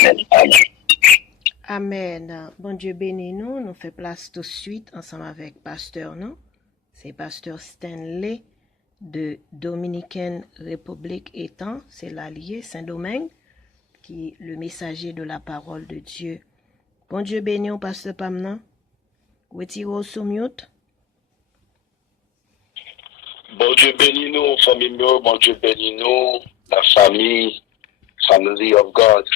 Amen. Amen. Amen. Bon Dieu bénis nous. Nous faisons place tout de suite ensemble avec pasteur nous. C'est pasteur Stanley de Dominicaine République étant, c'est l'allié Saint-Domingue, qui est le messager de la parole de Dieu. Bon Dieu bénis au pasteur Pamna. Retirez sous mute. Bon Dieu bénis nous, famille nous, bon Dieu bénis nous, la famille, Family of God.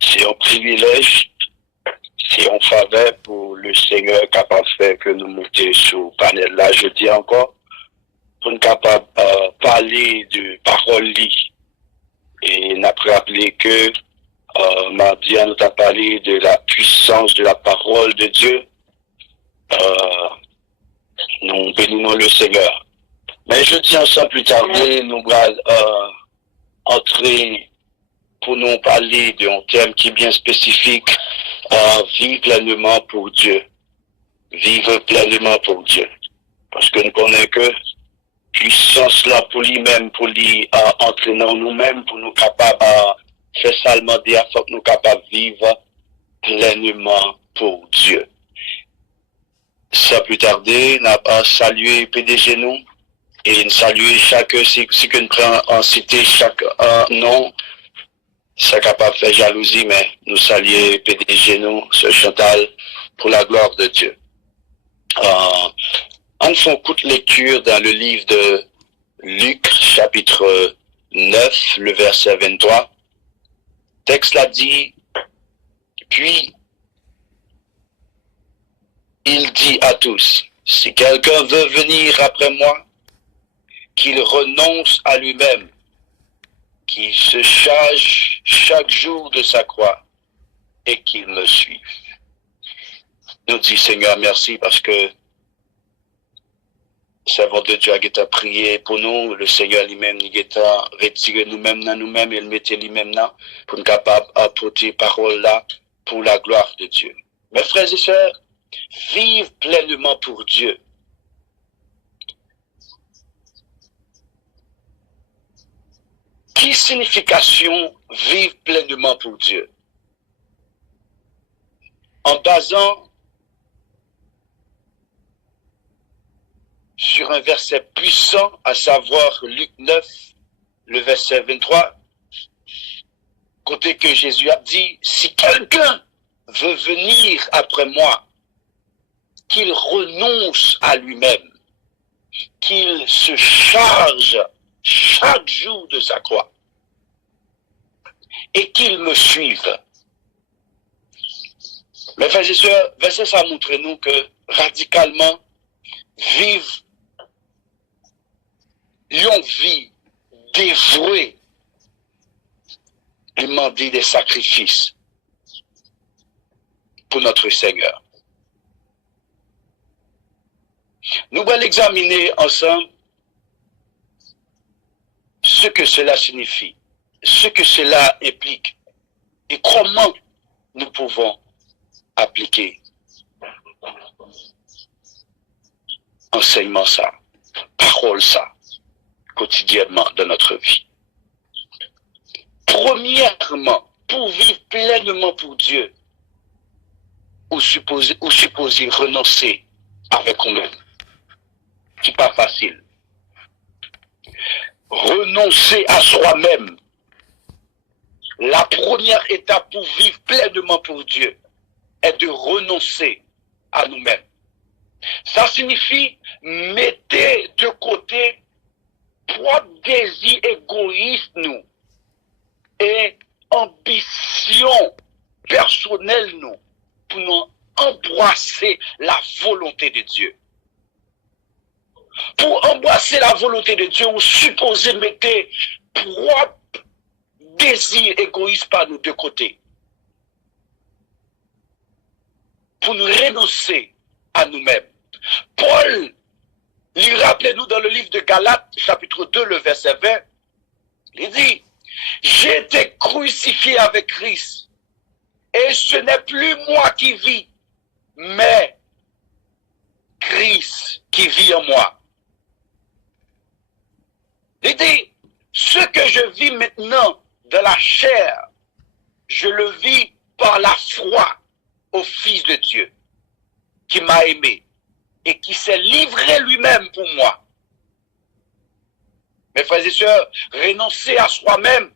C'est un privilège, c'est un faveur pour le Seigneur capable de faire que nous montions sur le panel là, je dis encore, pour nous capable parler de parole li. Et nous avons rappelé que mardi, nous avons parlé de la puissance de la parole de Dieu. Nous bénissons le Seigneur. Mais je tiens ça plus tard, nous allons entrer pour nous parler d'un thème qui est bien spécifique, vivre pleinement pour Dieu. Vivre pleinement pour Dieu. Parce que nous connaissons que puissance là pour lui-même, pour lui entraîner nous-mêmes, pour nous capables de faire seulement dire, faut que nous capables de vivre pleinement pour Dieu. Sans plus tarder, nous allons saluer PDG nous. Et nous saluer chaque, si que nous prenons en cité chaque nom, c'est capable de faire jalousie, mais nous saluer PDG nous, ce Chantal, pour la gloire de Dieu. En faisant courte lecture dans le livre de Luc, chapitre 9, le verset 23, texte l'a dit, puis il dit à tous, si quelqu'un veut venir après moi, qu'il renonce à lui-même, qu'il se charge chaque jour de sa croix et qu'il me suive. Nous dit Seigneur merci parce que servant de Dieu a prié pour nous, le Seigneur lui-même a retiré nous-mêmes dans nous-mêmes et le mettait lui-même là pour nous capables d'apporter parole là pour la gloire de Dieu. Mes frères et sœurs, vivre pleinement pour Dieu. Qui signification vivre pleinement pour Dieu? En basant sur un verset puissant, à savoir Luc 9, le verset 23, côté que Jésus a dit, si quelqu'un veut venir après moi, qu'il renonce à lui-même, qu'il se charge chaque jour de sa croix et qu'il me suive. Mes frères et sœurs, verset ça montre nous que radicalement vivre une vie dévouée, demander des sacrifices pour notre Seigneur. Nous allons examiner ensemble ce que cela signifie, ce que cela implique et comment nous pouvons appliquer enseignement ça, parole ça, quotidiennement dans notre vie. Premièrement, pour vivre pleinement pour Dieu, ou supposer renoncer avec nous-mêmes, qui n'est pas facile. Renoncer à soi-même. La première étape pour vivre pleinement pour Dieu est de renoncer à nous-mêmes. Ça signifie mettre de côté propre désir égoïste nous et ambition personnelle nous pour nous embrasser la volonté de Dieu. Pour embrasser la volonté de Dieu, vous supposez mettre propre désir égoïste par nous de côté. Pour nous renoncer à nous-mêmes. Paul, lui rappelez-nous dans le livre de Galates, chapitre 2, le verset 20, il dit, j'ai été crucifié avec Christ, et ce n'est plus moi qui vis, mais Christ qui vit en moi. Il dit, ce que je vis maintenant de la chair, je le vis par la foi au Fils de Dieu, qui m'a aimé et qui s'est livré lui-même pour moi. Mes frères et sœurs, renoncer à soi-même,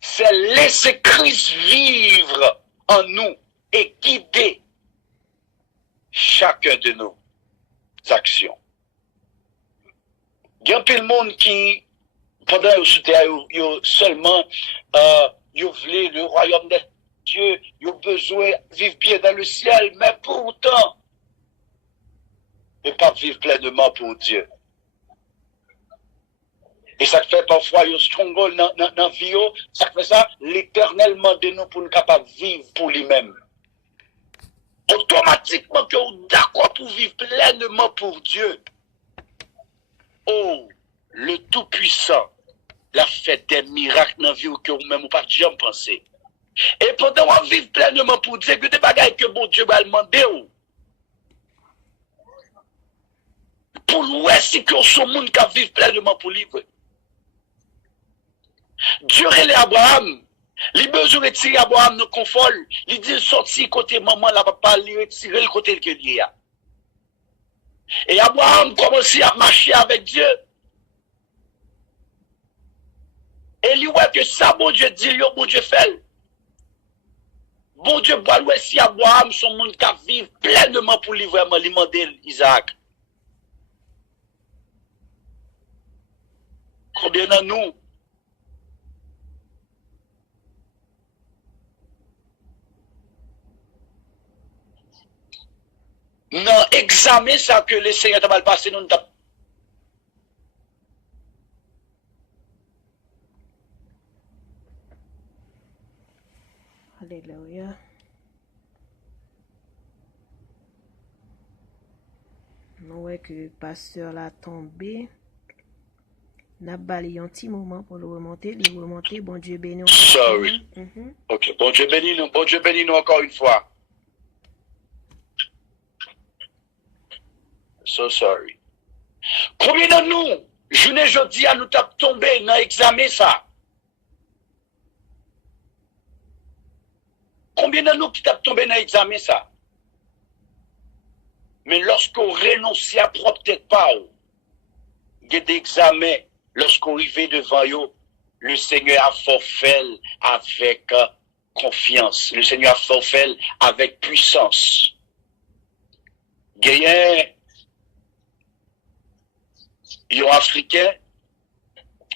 c'est laisser Christ vivre en nous et guider chacun de nos actions. Il y a un peu de monde qui, pendant que seulement, ils voulaient le royaume de Dieu, ils ont besoin de vivre bien dans le ciel, mais pourtant, ne pas vivre pleinement pour Dieu. Et ça fait parfois un stronghold dans la vie, ça fait ça, l'éternellement de nous pour nous capables de vivre pour lui-même. Automatiquement, que vous d'accord pour vivre pleinement pour Dieu. Oh, le Tout-Puissant l'a fait des miracles dans la vie que vous-même ou pas jamais pensé. Et pendant qu'on vit pleinement pour Dieu, que des bagailles que bon Dieu va demander. Pour nous, c'est que ce monde qui vit pleinement pour lui. Dieu et Abraham, il besoin de retirer Abraham dans le confort, il dit sortir côté maman, là, papa, il retirer le côté que il y a. Et Abraham commence à marcher avec Dieu. Et il voit que ça, bon Dieu dit, bon Dieu fait. Bon Dieu, bah, si Abraham, son monde qui vit pleinement pour lui, vraiment, lui demander Isaac. Combien de nous? Non, examen ça que le Seigneur t'a mal passé, nous t'a. Alléluia. Nous voyons que le pasteur l'a tombé. N'a balayé un petit moment pour le remonter. Il remonter, bon Dieu béni. Sorry. Ok, bon Dieu béni nous encore une fois. So sorry. Combien de nous, je ne jeudi à nous t'a tombé dans l'examen ça? Combien de nous qui t'a tombé dans l'examen ça? Mais lorsqu'on renonce à propre tête pas, il y a des examens, lorsqu'on arrive devant eux, le Seigneur a forfait avec confiance. Le Seigneur a forfait avec puissance. Gagnant, il y a un Africain,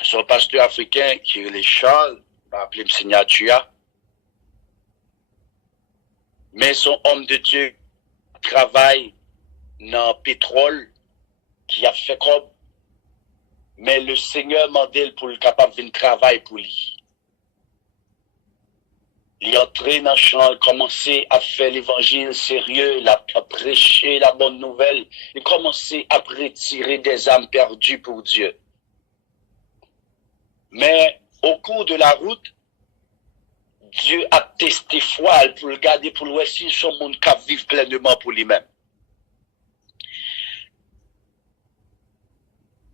son pasteur africain qui est les Charles, va appeler le Seigneur Tua. Mais son homme de Dieu travaille dans le pétrole qui a fait comme. Mais le Seigneur m'a dit pour le capable de travailler pour lui. Il est entré dans le champ, il a commencé à faire l'évangile sérieux, il a prêché la bonne nouvelle, il a commencé à retirer des âmes perdues pour Dieu. Mais au cours de la route, Dieu a testé foi pour le garder, pour le voir si son monde qui vivre pleinement pour lui-même.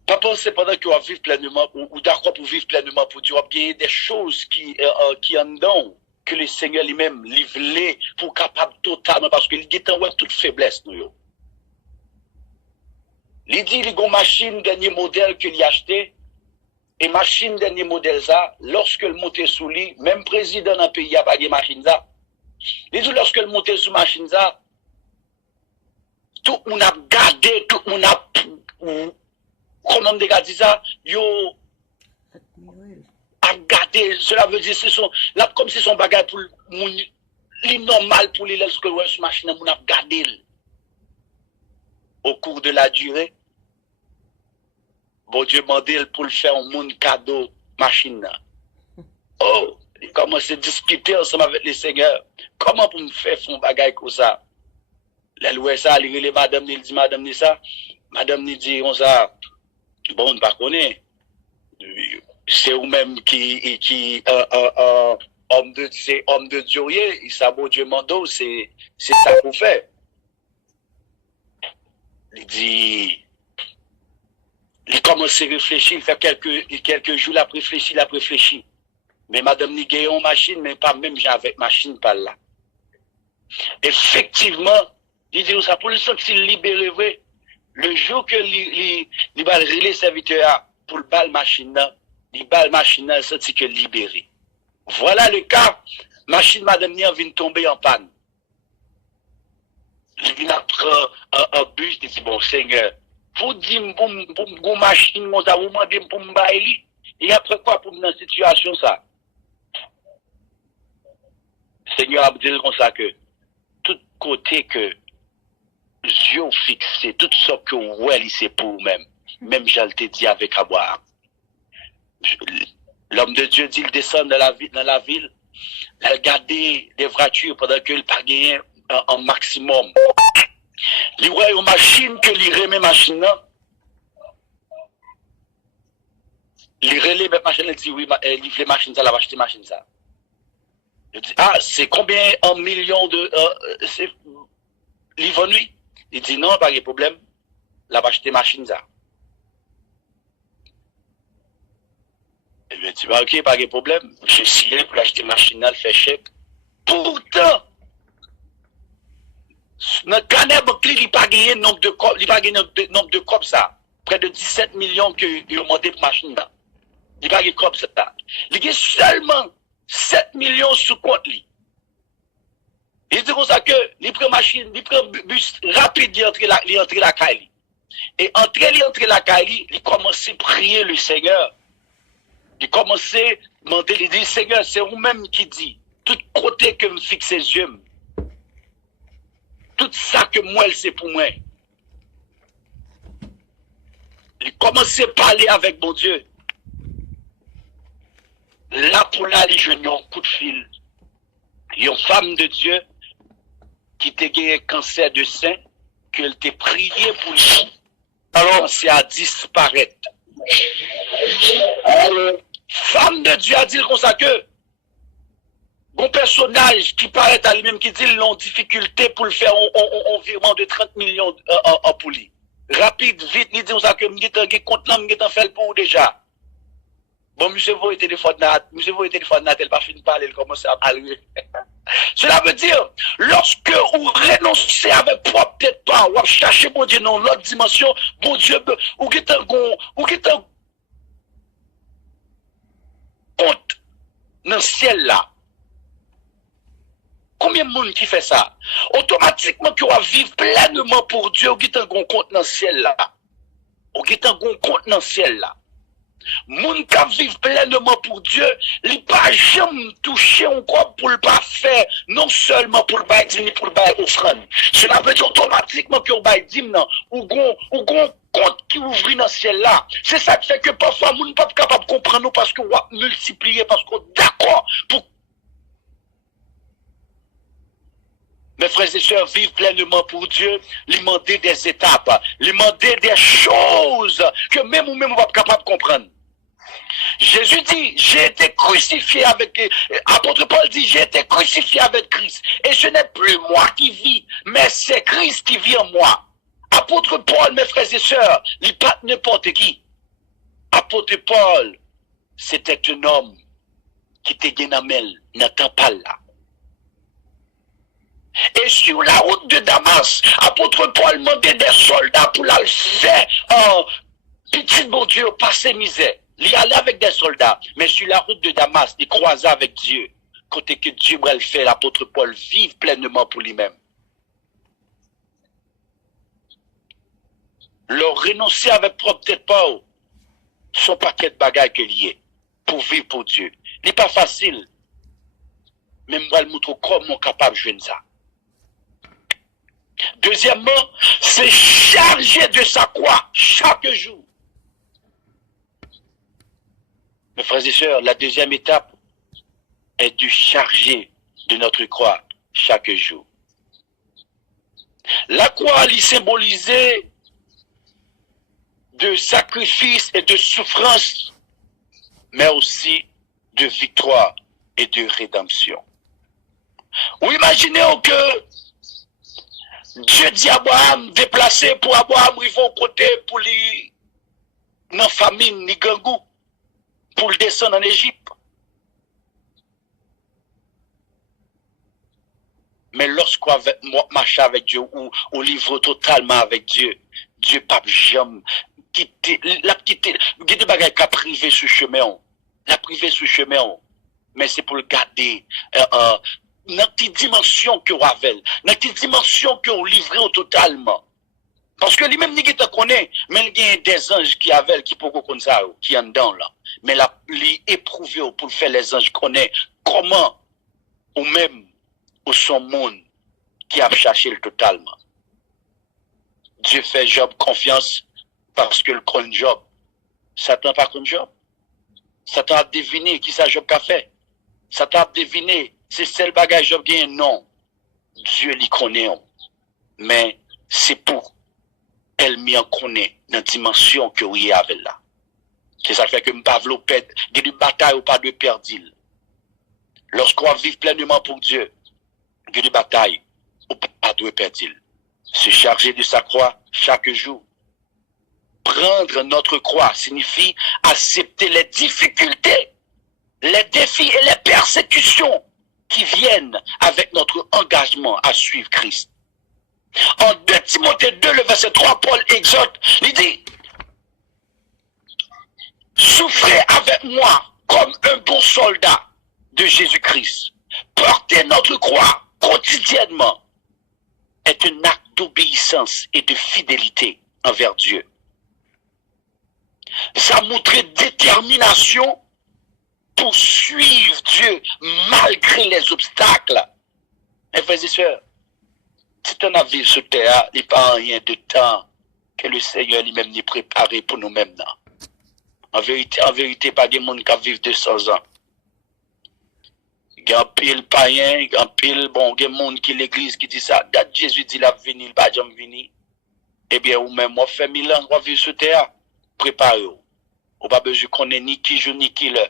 Pas penser pendant qu'on va vivre pleinement, ou d'accord pour vivre pleinement pour Dieu, il y a des choses qui en donnent, que le Seigneur lui-même livré pour capable totalement, parce qu'il dit en toute faiblesse, nous. Il dit, il y a une machine dernier modèle qu'il a acheté, et machine dernier modèle ça, lorsque le monte sous lui, même président dans le pays a pas de machine ça. Il dit, lorsque le monte sous machine ça, tout le monde a gardé, tout le monde a, comment on dit ça, yo, a gardé, cela veut dire, là, comme si son bagage pour l'innormal pour les lorsque le machine, on a gardé. Au cours de la durée, bon Dieu m'a dit pour le faire un monde cadeau machine. Oh, il commence à discuter ensemble avec les seigneurs. Comment pour me faire un bagage comme ça? La loi ça, il dit madame, il dit madame ni ça. Madame ni dit on ça. Bon, on ne pas connaît. C'est vous-même qui homme de Dieu, il ça bon Dieu mando, c'est ça qu'on fait. Il dit, il commence à réfléchir, il fait quelques jours, il a réfléchi. Mais madame ni gagne une machine, mais pas même j'ai avec machine par là. Effectivement, il dit ça pour le sentir libéré, vrai. Le jour que il va relais serviteur pour le bal machine, il bal machine, il senti que libéré. Voilà le cas. Machine madame ni vient tomber en panne. Il vient prendre un bus, il dit bon Seigneur, pour dire pour machine, moi ça vous demandez pour me bailler. Et après quoi pour dans cette situation ça? Seigneur a dit comme ça que tout côté que yeux fixés, tout ce que vous voyez, c'est pour vous-même. Même je te dit avec Abraham. L'homme de Dieu dit il descend dans la ville, il regarde des voitures pendant qu'il n'a pas gagné un maximum. Il voit une machine que il remet machine là. Il relève la machine, il dit oui, il fait machine ça, il va acheter machine ça. Il dit ah, c'est combien en millions de c'est livre nuit? Il dit non, pas de problème. Il va acheter machine ça. Il lui dit ok, pas de problème. J'ai signé pour acheter machine là, il fait chèque. Pourtant, notre carnet bancaire, il n'a pas gagné nombre de copes, il n'a pas gagné nombre de copes ça. Près de 17 millions qu'il a demandé pour machine là. Il n'a pas gagné copes ça. Il a seulement 7 millions sous compte lui. Il dit comme ça que il prend machine, il prend bus rapide, il entre la caille. Et entre la caille, il commence à prier le Seigneur. Il commence à demander, il dit Seigneur, c'est vous-même qui dit, tout côté que me fixe ses yeux. Tout ça que moi, c'est pour moi. Il commence à parler avec mon Dieu. Là pour là, les jeunes ont un coup de fil. Il y a une femme de Dieu qui t'a gagné un cancer de sein, qu'elle t'a prié pour lui. Alors, c'est à disparaître. Alors, femme de Dieu a dit comme ça que bon personnage qui paraît à lui-même qui dit qu'ils ont difficulté pour le faire en virement de 30 millions pour lui. Rapide, vite, il dit comme ça que je compte là, je fait pour déjà. Bon, monsieur vous téléphone elle pas fini de parler, il commence à parler. Cela veut dire, lorsque vous renoncez avec propre tête pas, vous cherchez bon Dieu dans l'autre dimension, bon Dieu, ou qui est un compte dans le ciel là. Combien de monde qui fait ça? Automatiquement, que va vivre pleinement pour Dieu, ou qui est un compte dans le ciel là. Ou qui est un compte dans le ciel là. Moun qui vivent pleinement pour Dieu, il pas jamais touché encore pour le pas faire, non seulement pour le bail ni pour le bail offrande. Cela veut dire automatiquement que le bail dîme non, ou gon compte qui ouvre dans le ciel là. C'est ça qui fait que parfois moun pas capable de comprendre parce qu'on va multiplier, parce qu'on d'accord pour. Mes frères et sœurs vivent pleinement pour Dieu, lui demander des étapes, lui demander des choses que même ou même on va pas capable de comprendre. Jésus dit, j'ai été crucifié avec, apôtre Paul dit, j'ai été crucifié avec Christ. Et ce n'est plus moi qui vis, mais c'est Christ qui vit en moi. Apôtre Paul, mes frères et sœurs, il n'est pas n'importe qui. Apôtre Paul, c'était un homme qui était Genamel, n'attend pas là. Et sur la route de Damas, apôtre Paul demandait des soldats pour la faire, petit bon Dieu, passer misère. Il y allait avec des soldats, mais sur la route de Damas, il croisait avec Dieu. Côté que Dieu va le faire, l'apôtre Paul vive pleinement pour lui-même. Leur renoncer avec propre tête pas son paquet de bagages que lié pour vivre pour Dieu. Ce n'est pas facile. Mais moi, je montre comment capable de jouer ça. Deuxièmement, c'est charger de sa croix chaque jour. Mes frères et sœurs, la deuxième étape est de charger de notre croix chaque jour. La croix, elle symbolisait de sacrifice et de souffrance, mais aussi de victoire et de rédemption. Ou imaginez que Dieu dit à Abraham, déplacé pour Abraham, il faut côté pour lui, dans famine, ni gangou, pour le descendre en Égypte. Mais lorsqu'on marche avec Dieu ou on livre totalement avec Dieu, Dieu pas jamais quitter, la quitter, il y a des bagages qui a privé ce chemin, la privé ce chemin, mais c'est pour le garder, dans la dimension que vous avez, dans la dimension que vous livrez totalement. Parce que lui-même, il connaît, mais il y a des anges qui avaient, qui pour qu'on ça, qui en dedans là. Mais la, lui éprouvé pour faire les anges connaît comment, ou même, ou son monde, qui a cherché le totalement. Dieu fait Job confiance parce que le connaît Job. Satan pas contre Job. Satan a deviné qui ça Job a fait. Satan a deviné, c'est celle bagage Job gagne non. Dieu l'y connaît. Mais c'est pour elle m'y en connaît dans la dimension que vous y avez là. C'est ça fait que Pavlo pète, il y a une bataille ou pas de perdre. Lorsqu'on vit pleinement pour Dieu, il y a une bataille ou pas de perdre. Se charger de sa croix chaque jour. Prendre notre croix signifie accepter les difficultés, les défis et les persécutions qui viennent avec notre engagement à suivre Christ. En 2 Timothée 2, le verset 3, Paul exhorte, il dit, souffrez avec moi comme un bon soldat de Jésus-Christ. Porter notre croix quotidiennement est un acte d'obéissance et de fidélité envers Dieu. Ça montre détermination pour suivre Dieu malgré les obstacles. Mes frères et sœurs, si on a vécu sur terre, il n'y a pas rien de temps que le Seigneur lui-même n'est préparé pour nous-mêmes. En vérité, pas des gens qui vivent 200 ans. Il y a un pile païen, il y a un pile, bon, il y a des gens qui l'église qui dit ça. Date Jésus dit la venir, il va jamais venir. Eh bien, ou même, moi, fait 1000 ans, on va vivre sur terre. Préparez-vous. Ou pas besoin de connaître ni qui joue ni qui le.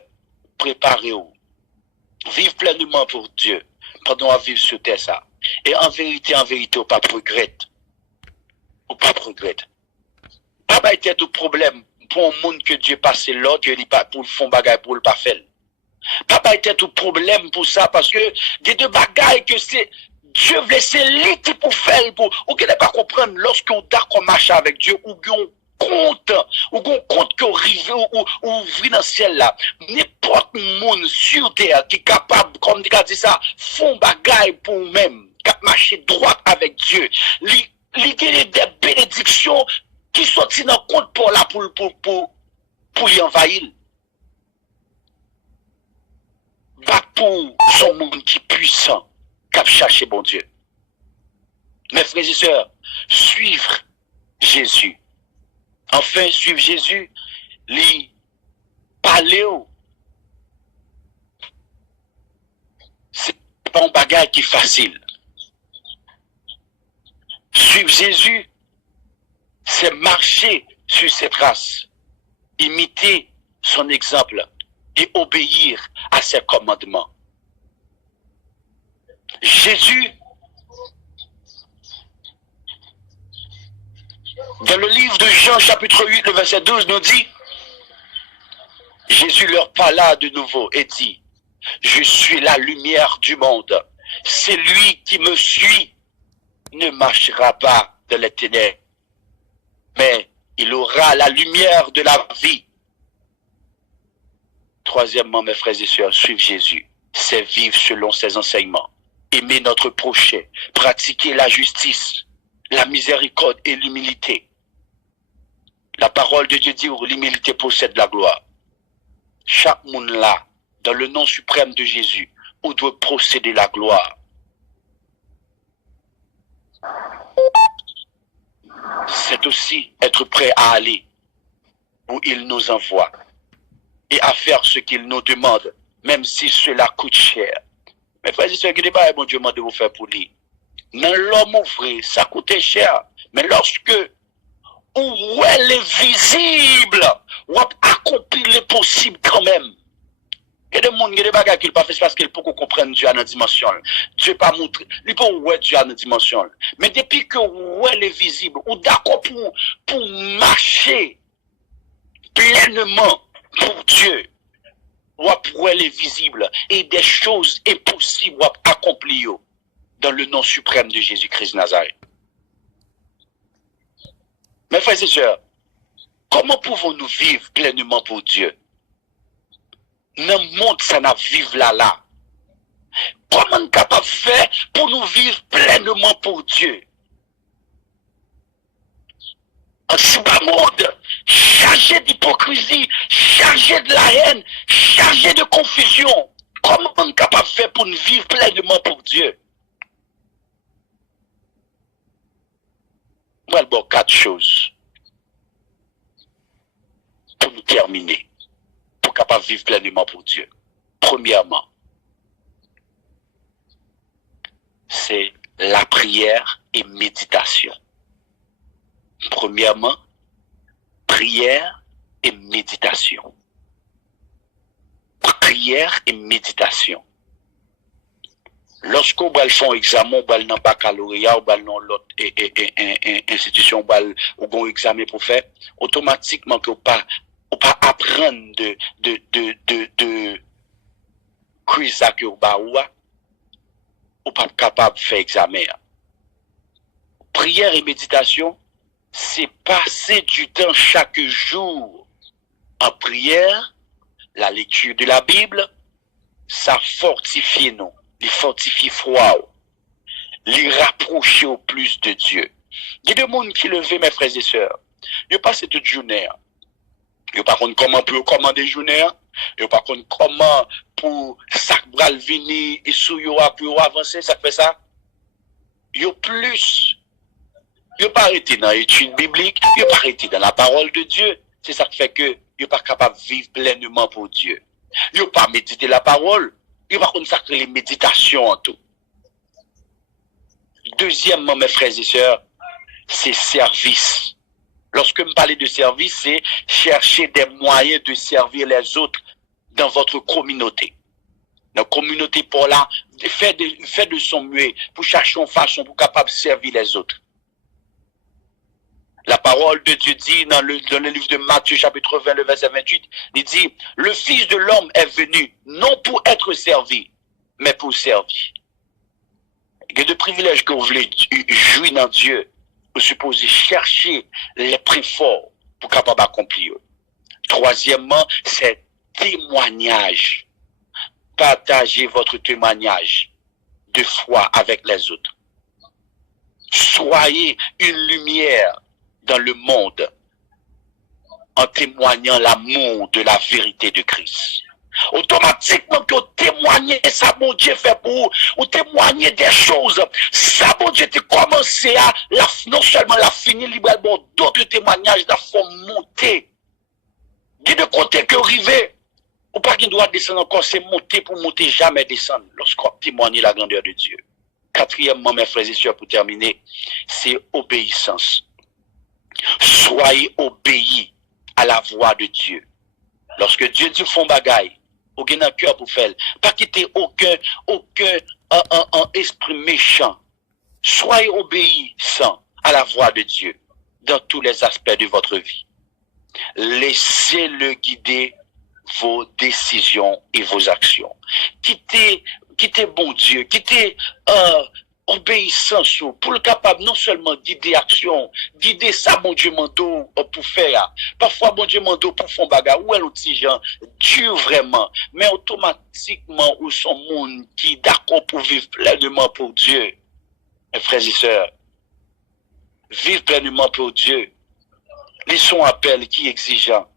Préparez-vous. Vivez pleinement pour Dieu pendant à vivre sur terre ça. Et en vérité, ou pas regrette. Ou pas regrette. Pas été tout problème pour un monde que Dieu passe l'autre, il pas pour le fond bagaille pour le pas faire. Pas été tout problème pour ça parce que des deux bagailles que c'est Dieu veut c'est lui qui pour faire pour ou qui n'est pas comprendre lorsqu'on d'accord marche avec Dieu ou qu'on compte qu'on arrive ou vit dans le ciel là n'importe monde sur terre qui est capable comme dit ça font bagaille pour même cap marcher droit avec Dieu li des bénédictions qui sont dans compte pour là pour y envahir pas pour son monde qui est puissant cap chercher bon Dieu. Mes frères et sœurs, suivre Jésus. Enfin, suivre Jésus, lui parler. C'est pas un bagage qui est facile. Suivre Jésus, c'est marcher sur ses traces, imiter son exemple et obéir à ses commandements. Jésus, dans le livre de Jean, chapitre 8, le verset 12, nous dit, Jésus leur parla de nouveau et dit, je suis la lumière du monde. Celui qui me suit ne marchera pas dans les ténèbres, mais il aura la lumière de la vie. Troisièmement, mes frères et sœurs, suivre Jésus, c'est vivre selon ses enseignements. Aimer notre prochain, pratiquer la justice, la miséricorde et l'humilité. La parole de Dieu dit où l'humilité possède la gloire. Chaque monde là, dans le nom suprême de Jésus, où doit procéder la gloire. C'est aussi être prêt à aller où il nous envoie et à faire ce qu'il nous demande, même si cela coûte cher. Mais frères et sœurs, il n'y a pas bon Dieu demande de vous faire pour lui. Dans l'homme ouvrier, ça coûte cher. Mais lorsque où elle est visible, ou accomplir le possible quand même. Il y a des gens qui ont des bagages qui ne pas fait parce qu'ils peuvent comprendre Dieu à notre dimension. Dieu pas montré, il peut voir Dieu à notre dimension. Mais depuis que où elle est visible, ou d'accord pour marcher pleinement pour Dieu, ou pour elle est visible, et des choses impossibles à accomplir dans le nom suprême de Jésus-Christ de Nazareth. Mes frères et sœurs, comment pouvons-nous vivre pleinement pour Dieu? Dans le monde, ça n'a vivre là. Comment nous sommes capables de faire pour nous vivre pleinement pour Dieu? En ce monde, chargé d'hypocrisie, chargé de la haine, chargé de confusion, comment nous sommes capables de faire pour nous vivre pleinement pour Dieu? Voilà bon, 4 choses pour nous terminer, pour capable de vivre pleinement pour Dieu. Premièrement, c'est la prière et méditation. Premièrement, prière et méditation. Prière et méditation. Lorsqu'on va faire un examen, on va dans le baccalauréat, on va dans l'autre institution, on va un examen pour faire, automatiquement, on pas apprendre de quiz à que on pas capable de faire examen. Prière et méditation, c'est passer du temps chaque jour en prière, la lecture de la Bible, ça fortifie nous, il fortifie froid, les rapprocher au plus de Dieu. Il y a des gens qui levent, mes frères et sœurs, ils passent toute journée. Ils par contre comment pour commander journée, ils par contre comment pour sac bral venir et sous yo pour avancer, ça fait ça. Ils plus ils pas arrêté dans l'étude biblique, ils pas arrêté dans la parole de Dieu. C'est ça qui fait que ils pas capable de vivre pleinement pour Dieu. Ils pas méditer la parole, ils pas consacrer les méditations en tout. Deuxièmement, mes frères et sœurs, c'est service. Lorsque je parle de service, c'est chercher des moyens de servir les autres dans votre communauté. Dans la communauté pour là, faire de son mieux pour chercher une façon pour capable de servir les autres. La parole de Dieu dit dans le livre de Matthieu chapitre 20, le verset 28, il dit, le Fils de l'homme est venu non pour être servi, mais pour servir. Il y a des privilèges que vous voulez jouir dans Dieu. Vous supposez chercher les prix forts pour capable accomplir. Troisièmement, c'est témoignage. Partagez votre témoignage de foi avec les autres. Soyez une lumière dans le monde en témoignant l'amour de la vérité de Christ. Automatiquement que vous témoignez ça bon Dieu fait pour vous, vous témoignez des choses, ça bon Dieu te commencé à non seulement la finir librement, d'autres témoignages la font monter. Dit de côté que arrivé, ou pas qu'il doit descendre encore, c'est monter pour monter, jamais descendre lorsqu'on témoigne la grandeur de Dieu. Quatrièmement, mes frères et sœurs, pour terminer, c'est obéissance. Soyez obéis à la voix de Dieu. Lorsque Dieu dit font bagaille, aucun cœur pour faire, pas quitter aucun esprit méchant. Soyez obéissants à la voix de Dieu dans tous les aspects de votre vie. Laissez-le guider vos décisions et vos actions. Quittez bon Dieu, quittez obéissance pour le capable non seulement guider action, guider ça bon Dieu mando pour faire. Parfois bon Dieu mando pour faire bagarre ou l'autre gens Dieu vraiment, mais automatiquement ou son monde qui d'accord pour vivre pleinement pour Dieu. Mes frères et sœurs, vivre pleinement pour Dieu. Ils sont appels qui exigeants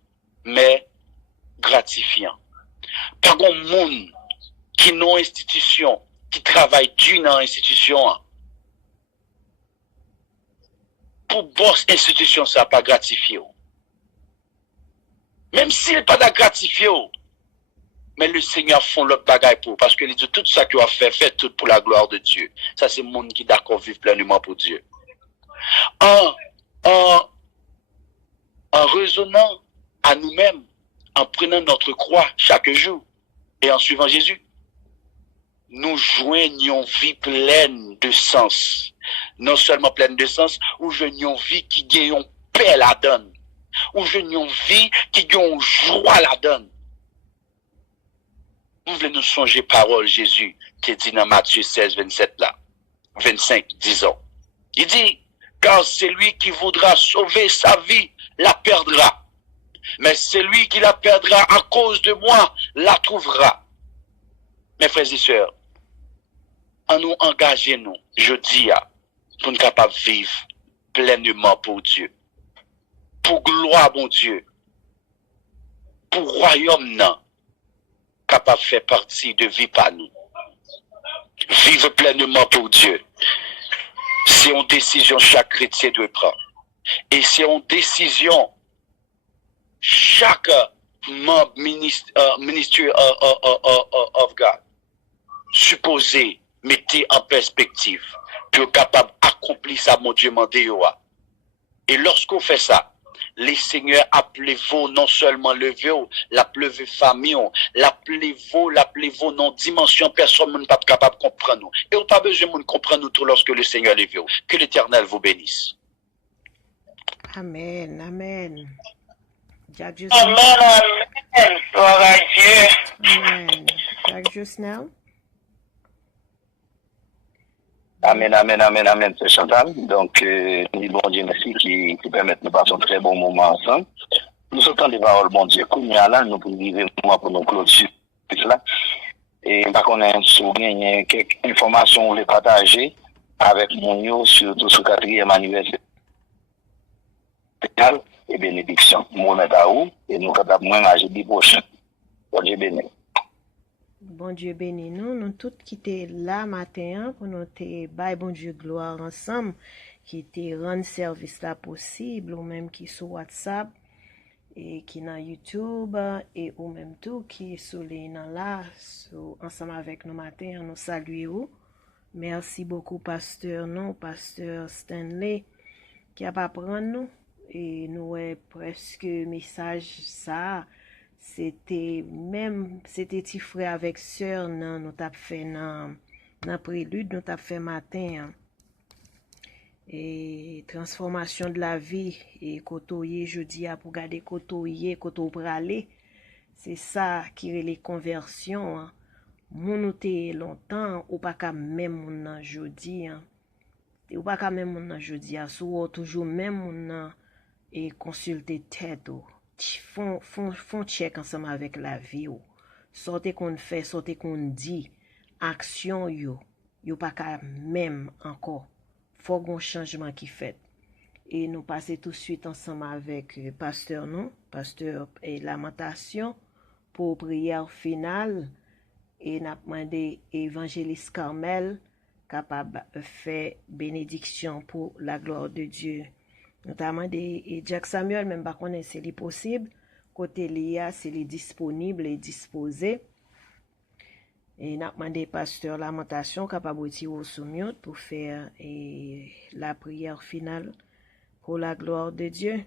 mais gratifiants. Par contre monde qui n'ont institution qui travaille dur dans l'institution. Pour boss institution, ça n'a pas gratifié. Même s'il n'est pas gratifié, mais le Seigneur font l'autre bagaille pour, parce que il dit tout ça qu'il a fait, fait tout pour la gloire de Dieu. Ça, c'est le monde qui est d'accord vivre pleinement pour Dieu. En raisonnant à nous-mêmes, en prenant notre croix chaque jour et en suivant Jésus, nous joignons vie pleine de sens. Non seulement pleine de sens, ou joignons vie qui gagne paix la donne. Ou joignons vie qui gagne joie la donne. Nous voulons nous songer parole Jésus qui dit dans Matthieu 16, 27 là. 25, disons. Il dit, car celui qui voudra sauver sa vie la perdra. Mais celui qui la perdra à cause de moi la trouvera. Mes frères et sœurs, en nous engager, nous, je dis, pour nous capables de vivre pleinement pour Dieu. Pour gloire, mon Dieu. Pour royaume, non. Capable de faire partie de vie par nous. Vivre pleinement pour Dieu. C'est une décision chaque chrétien doit prendre. Et c'est une décision chaque membre ministry of God supposé mettre en perspective pour capable d'accomplir ça, mon Dieu, mandé. Et lorsqu'on fait ça, les seigneurs appelez-vous non seulement lever, l'appelez famille, l'appelez-vous non dimension, personne n'est pas capable de comprendre nous. Et on n'a pas besoin de comprendre nous tout lorsque le Seigneur levé. Que l'Éternel vous bénisse. Amen, amen. Jack just Amen, amen. Gloire à Dieu. Amen. Jack just now. Amen, amen, amen, amen, c'est Chantal. Donc, bon Dieu, merci qui permet de nous passer un très bon moment ensemble. Nous sortons des paroles, bon Dieu, comme là, nous pouvons vivre un moment pour nous clôturer cela. Et par contre, on a quelques informations à partager avec mon surtout sur le 4e anniversaire et bénédiction. Mon Taou, et nous sommes moins jeudi prochain. Bon Dieu béni. Bon Dieu béni nous, nous tous qui étaient là matin pour nous te bailler bon Dieu gloire ensemble, qui te rendre service là possible, ou même qui sur WhatsApp, et qui dans YouTube, et ou même tout qui sur les là, ensemble avec nous matin, nous saluons. Merci beaucoup pasteur nous, pasteur Stanley, qui a pas prendre nous, et nous presque message ça. C'était petit frère avec sœur nan nous t'a fait nan prélude nous t'a fait matin et transformation de la vie et côtoyer jeudi a pour garder côtoyer côté praler c'est ça qui est les conversions mon nous longtemps ou pas quand même mon jeudi ou pas quand même mon jeudi soit toujours même mon et consulter tête font check ensemble avec la vie ou sortez qu'on fait sortez qu'on dit action yo pas qu'à même encore faut un changement qui fait et nous passer tout de suite ensemble avec pasteur non pasteur et lamentation pour prière finale et n'a demandé évangéliste Carmel capable faire bénédiction pour la gloire de Dieu. Notamment des Jack Samuel, même pas qu'on est c'est possible. Côté Lia, c'est disponible et disposé. Et n'a demandé pasteur lamentation capable de au soumiote pour faire la prière finale pour la gloire de Dieu.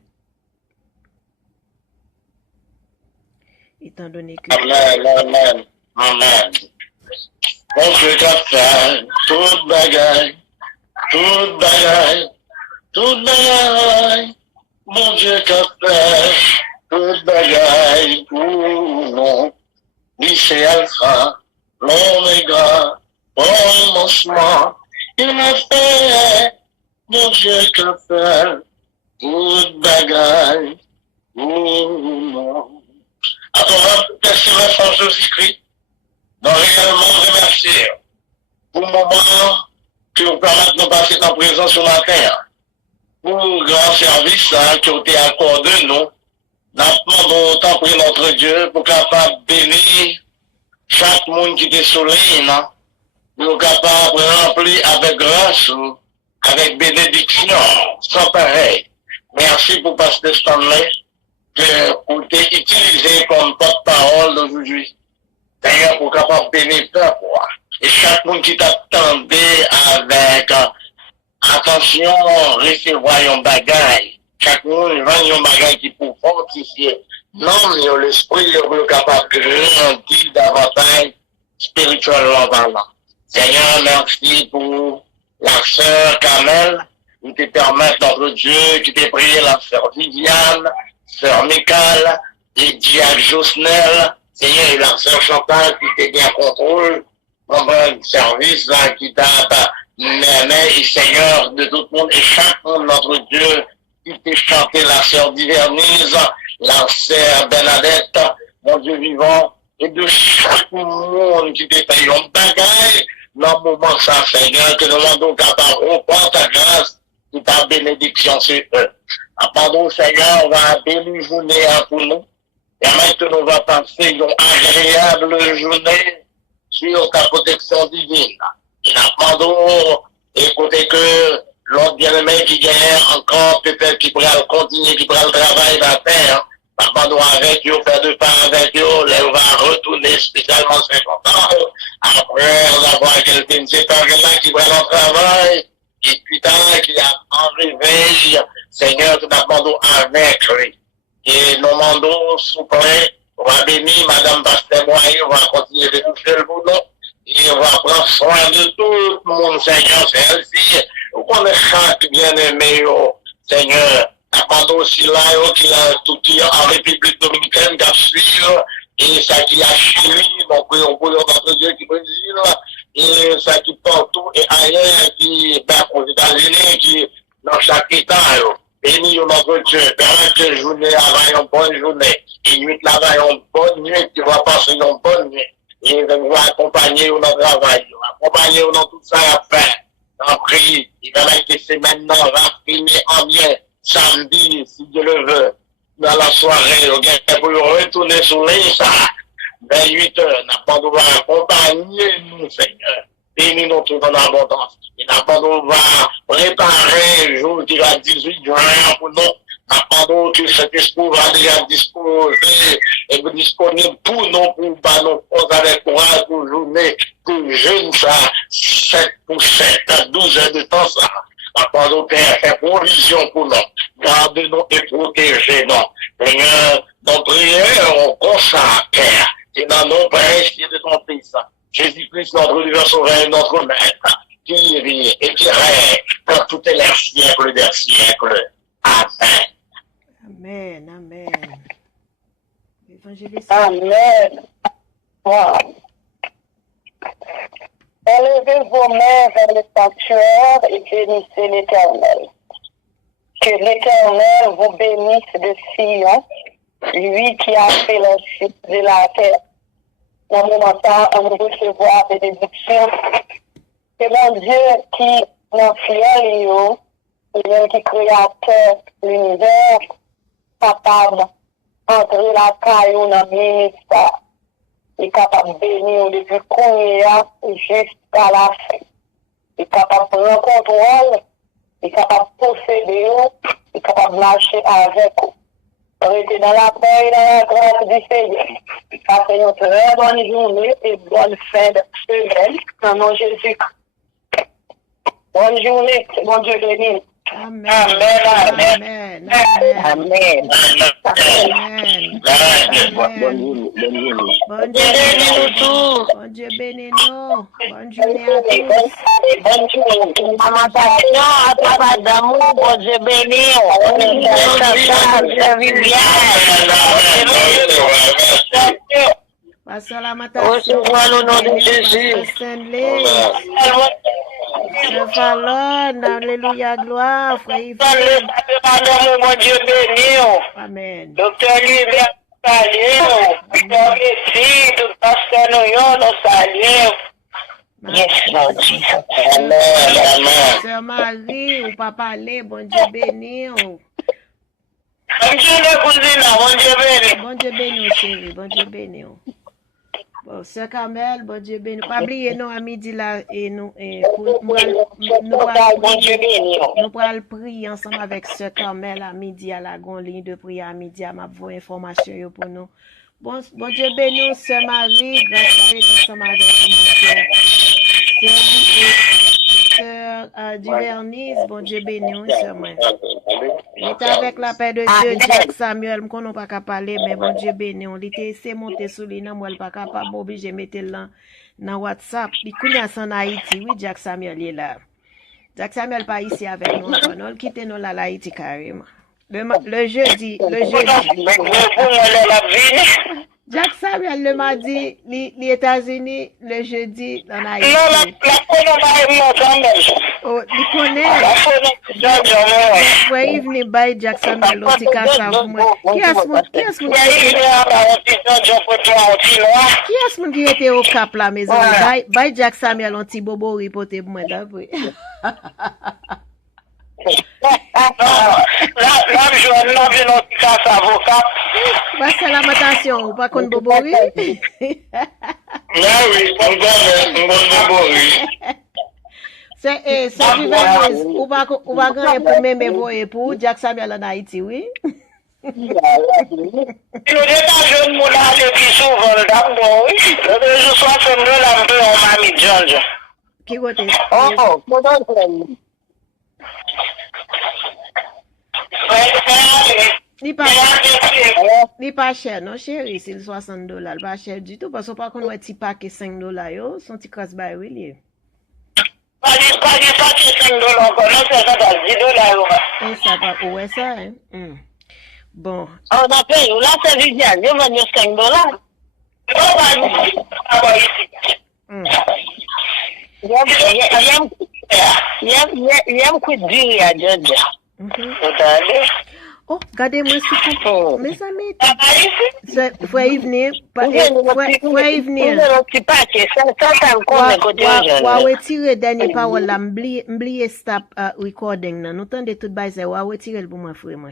Étant donné que Amen, amen, amen. Bon Dieu t'a fait toute bagaille, toute bagaille. Toute bagaille, mon Dieu t'a fait, toute bagaille pour nous. Lui c'est Alpha, l'Oméga, commencement. Il m'a fait, mon Dieu t'a fait, toute bagaille pour nous. Alors, merci l'enfant Jésus-Christ, d'en réellement remercier pour le moment que nous permettons de passer en présence sur la terre. Pour le grand service qui a été accordé, nous demandons autant pour notre Dieu pour capable bénir chaque monde qui est sur l'île, pour capable remplir avec grâce, avec bénédiction, sans pareil. Merci pour Pasteur Stanley, que vous t'es utilisé comme porte-parole d'aujourd'hui. D'ailleurs, pour capable bénir peuple, et chaque monde qui t'attendait avec attention, recevoir un bagage. Chaque monde va un bagage qui peut fortifier. Non, mais l'esprit est capable de grandir davantage spirituellement parlant. Seigneur, merci pour la sœur Kamel, qui te permet, notre Dieu, qui te prie la sœur Viviane, sœur Michael, et Diacre Josnel, Seigneur, et la sœur Chantal, qui te bien contrôle, pendant le service, là, qui t'a mais Seigneur, de tout le monde, et chaque monde, notre Dieu, qui t'est chanté, la sœur Divernise, la sœur Bernadette, mon Dieu vivant, et de chaque monde qui t'est fait un bagage, dans le moment ça, Seigneur, que nous demandons qu'à ta reprendre ta grâce, et ta bénédiction sur eux. Pardon, Seigneur, on va bénir journée pour nous. Et maintenant, on va passer une agréable journée sur ta protection divine. Et pardon, écoutez que l'autre bien-aimé qui gagne encore, peut-être qui pourra continuer, qui pourra le travail de la terre, pardon avec eux, faire de part avec eux, là, on va retourner spécialement 50 ans, après avoir quelqu'un de ces là qui pourra le travail, et puis qui a en réveil, Seigneur, tout d'abord avec lui. Et nous demandons, s'il vous plaît, on va bénir Madame Pasteur-Moyer, on va continuer de toucher le boulot, et on va prendre soin de tout le monde, Seigneur, c'est ainsi. On connaît chaque bien-aimé, Seigneur, pardon aussi là, qui a tout qui en République Dominicaine, qui a suivi, et ça qui a Chili, donc on peut notre Dieu qui Brésil, et ça qui partout, et ailleurs, qui, aux États-Unis, qui, dans chaque État, bénis notre Dieu, permets que journée avant une bonne journée, et nuit là-bas une bonne nuit, tu vas passer une bonne nuit, et on va accompagner dans le travail, accompagner dans tout ça à faire, en prie, il va que c'est maintenant, on va finir en bien, samedi, si Dieu le veut, dans la soirée, on pour retourner sur l'île, ça, 28 heures, n'a pas de accompagner nous, Seigneur. Bénis-nous tout en abondance. Et n'a pas de préparer le jour qui va 18 juin pour nous. N'a pas de que cet esprit va déjà disposer et disponible pour nous, pour pas nous poser avec courage pour journée, pour jeûne ça, 7 pour 7, 12 heures de temps ça. N'a pas de Père, fait provision pour nous. Garde-nous et protégez-nous. Seigneur, nos prières, on consacre, Père. Et dans nos pères qui est de ton Fils, Jésus-Christ, notre Dieu sauveur, notre Maître, qui vit et qui règne dans toutes les siècles des siècles. Amen. Amen, amen. Évangéliste. Amen. Wow. Élevez vos mains vers le sanctuaire et bénissez l'Éternel. Que l'Éternel vous bénisse de Sion, lui qui a fait le ciel de la terre. Dans mon moment, on recevoir des bénédictions. Que mon Dieu qui n'a fiel et même qui créateur de l'univers, capable d'entrer la caillou dans le ministère, est capable de bénir depuis qu'on jusqu'à la fin. Est capable de prendre contrôle, est capable de posséder, est capable de marcher avec vous. Restez dans la paix et dans la grâce du Seigneur. Passez une très bonne journée et bonne fin de semaine. Dans nom de Jésus-Christ. Bonne journée, bon Dieu béni. Amen. Amen. Amen. Amen. Amen. Bon Dieu bénis-nous. Bon Dieu bénis-nous. Bonne journée à tous. Bonne journée. Amatation, à travers d'amour, bon Dieu béni. Pasteur Lamentation. Recevons le nom de Jésus. Sœur Fallon, alléluia, gloire, frère Yves. Mon Dieu béni. Amen. Docteur Livier, salut. Docteur Messi, Pasteur Noyon, nous saluons. Yes, Lord Jesus. Amen. Sœur Marie, ou pas parler, bon Dieu béni. Bon Dieu le cousine, bon Dieu béni. Bon Dieu béni, chérie, bon Dieu béni. Bon, Sœur Carmel, bon Dieu béni. Pas oublier nous à midi là et nous pour le prier ensemble avec Sœur Carmel à midi à la grande ligne de prière à midi à ma voix information pour nous. Bon Dieu béni, Sœur Marie, grâce à ensemble avec ma Sœur Duvernise, bon Dieu béni, Sœur moi. Il était avec la paix de Dieu, Jack Samuel, qu'on n'a pas qu'à parler, mais bon Dieu béni, on était essayé monter sous les noms, moi, il pas capable, obligé de mettre là dans WhatsApp. Il connaît en Haïti, oui, Jack Samuel est là. Jack Samuel pas ici avec nous, on quitte nous là, Haïti carrément. Le jeudi. Jack Samuel le mardi, les États-Unis, le jeudi, en Haïti. Non, la moi quand même. Oh, il connaît. La fenêtre, Georgia, moi. Frère Yves by Jack Samuel l'autre casse pour moi. Qui est-ce Il y a eu un petit Georgia pour toi, un petit noir. qui est-ce qui était au cap la maison? By Jack Samuel un petit bobo reporté pour moi d'après. Là, je vais un petit casse avocat. Bah c'est la matation, ou pas qu'on bobo oui? Là, oui, on connaît Bobo, oui. C'est Juventus, ou pas gagner pour même voyer pour Jack Samuel en Haïti, oui? Le débat jeune moula le plus souvent d'abord, oui. Le jour 62 là, on m'a mis Georgia. Qui côté? Oh, mon Li pas cher, non chérie, c'est le $60, pas cher du tout, parce que par contre, ouais, petit paquet $5, yo, son petit cross by oui, pas du $5 encore, non, c'est ça, $10. et ça va, ouais, ça, hein? Bon. On a payé, là, c'est l'idéal, je vais dire $5. Il y a un coup de vie à Georgia. Oh, regardez-moi ce que mes amis. Frère Yves, frère Yves, wa retire dernier parole là, m'blier stop recording là. Nous tendez tout bail ça, wa retire pour moi frère moi.